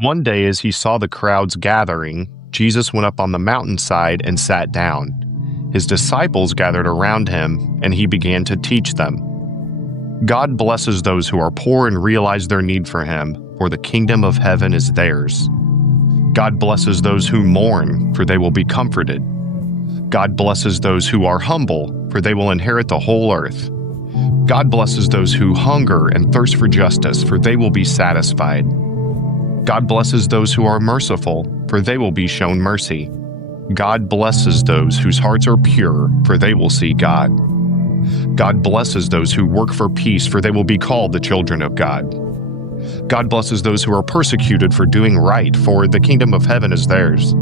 One day, as he saw the crowds gathering, Jesus went up on the mountainside and sat down. His disciples gathered around him, and he began to teach them. God blesses those who are poor and realize their need for him, for the kingdom of heaven is theirs. God blesses those who mourn, for they will be comforted. God blesses those who are humble, for they will inherit the whole earth. God blesses those who hunger and thirst for justice, for they will be satisfied. God blesses those who are merciful, for they will be shown mercy. God blesses those whose hearts are pure, for they will see God. God blesses those who work for peace, for they will be called the children of God. God blesses those who are persecuted for doing right, for the kingdom of heaven is theirs.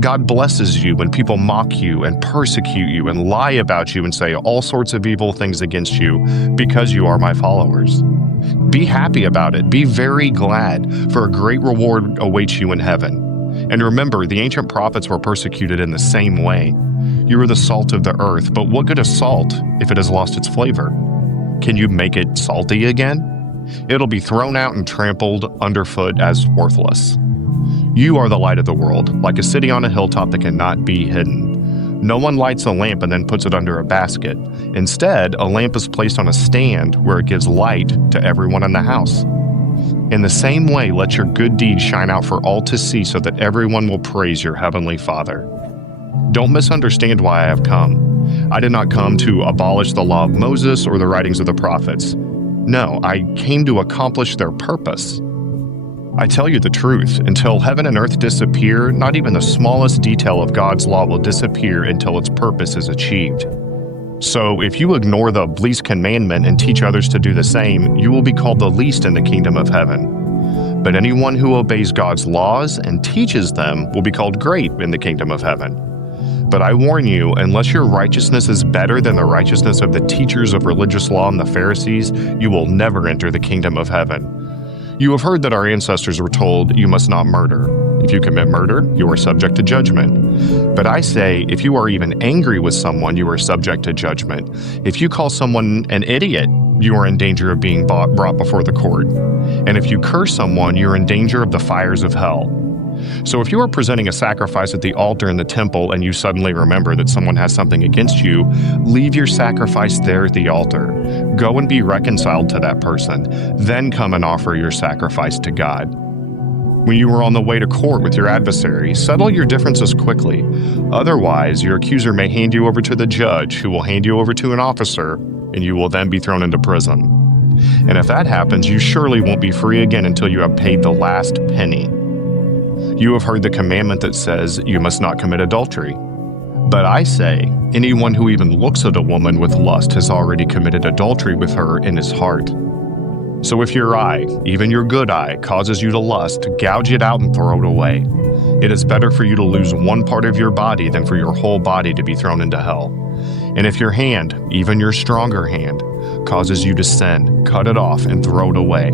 God blesses you when people mock you and persecute you and lie about you and say all sorts of evil things against you because you are my followers. Be happy about it. Be very glad, for a great reward awaits you in heaven. And remember, the ancient prophets were persecuted in the same way. You are the salt of the earth, but what good is salt if it has lost its flavor? Can you make it salty again? It'll be thrown out and trampled underfoot as worthless. You are the light of the world, like a city on a hilltop that cannot be hidden. No one lights a lamp and then puts it under a basket. Instead, a lamp is placed on a stand where it gives light to everyone in the house. In the same way, let your good deeds shine out for all to see so that everyone will praise your heavenly Father. Don't misunderstand why I have come. I did not come to abolish the law of Moses or the writings of the prophets. No, I came to accomplish their purpose. I tell you the truth, until heaven and earth disappear, not even the smallest detail of God's law will disappear until its purpose is achieved. So if you ignore the least commandment and teach others to do the same, you will be called the least in the kingdom of heaven. But anyone who obeys God's laws and teaches them will be called great in the kingdom of heaven. But I warn you, unless your righteousness is better than the righteousness of the teachers of religious law and the Pharisees, you will never enter the kingdom of heaven. You have heard that our ancestors were told, "You must not murder. If you commit murder, you are subject to judgment." But I say, if you are even angry with someone, you are subject to judgment. If you call someone an idiot, you are in danger of being brought before the court. And if you curse someone, you are in danger of the fires of hell. So if you are presenting a sacrifice at the altar in the temple and you suddenly remember that someone has something against you, leave your sacrifice there at the altar. Go and be reconciled to that person. Then come and offer your sacrifice to God. When you are on the way to court with your adversary, settle your differences quickly. Otherwise, your accuser may hand you over to the judge, who will hand you over to an officer, and you will then be thrown into prison. And if that happens, you surely won't be free again until you have paid the last penny. You have heard the commandment that says, "You must not commit adultery." But I say, anyone who even looks at a woman with lust has already committed adultery with her in his heart. So if your eye, even your good eye, causes you to lust, gouge it out and throw it away. It is better for you to lose one part of your body than for your whole body to be thrown into hell. And if your hand, even your stronger hand, causes you to sin, cut it off and throw it away.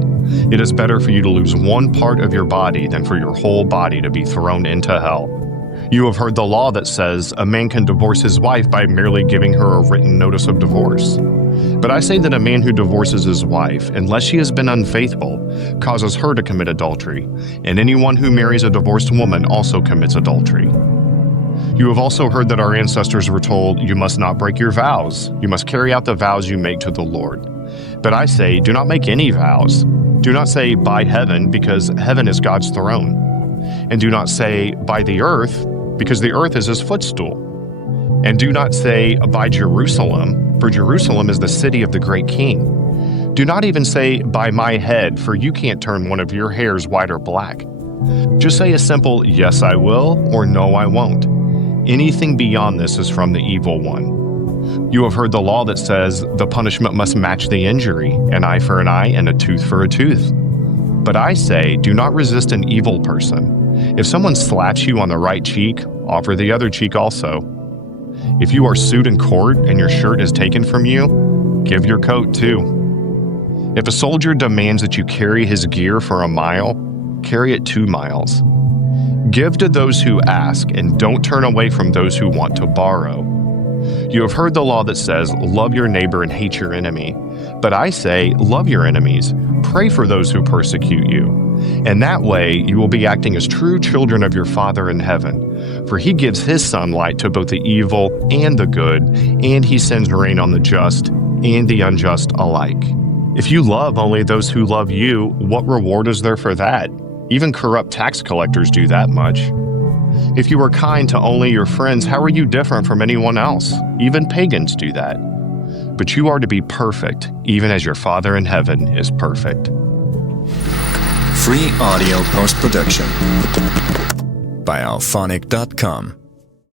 It is better for you to lose one part of your body than for your whole body to be thrown into hell. You have heard the law that says a man can divorce his wife by merely giving her a written notice of divorce. But I say that a man who divorces his wife, unless she has been unfaithful, causes her to commit adultery, and anyone who marries a divorced woman also commits adultery. You have also heard that our ancestors were told, "You must not break your vows. You must carry out the vows you make to the Lord." But I say, do not make any vows. Do not say, "By heaven," because heaven is God's throne. And do not say, "By the earth," because the earth is his footstool. And do not say, "By Jerusalem," for Jerusalem is the city of the great king. Do not even say, "By my head," for you can't turn one of your hairs white or black. Just say a simple, "Yes, I will," or "No, I won't." Anything beyond this is from the evil one. You have heard the law that says the punishment must match the injury, an eye for an eye and a tooth for a tooth. But I say, do not resist an evil person. If someone slaps you on the right cheek, offer the other cheek also. If you are sued in court and your shirt is taken from you, give your coat too. If a soldier demands that you carry his gear for a mile, carry it 2 miles. Give to those who ask, and don't turn away from those who want to borrow. You have heard the law that says, love your neighbor and hate your enemy. But I say, love your enemies, pray for those who persecute you. And that way you will be acting as true children of your Father in heaven. For he gives his sunlight to both the evil and the good, and he sends rain on the just and the unjust alike. If you love only those who love you, what reward is there for that? Even corrupt tax collectors do that much. If you are kind to only your friends, how are you different from anyone else? Even pagans do that. But you are to be perfect, even as your Father in heaven is perfect. Free audio post-production by alphonic.com.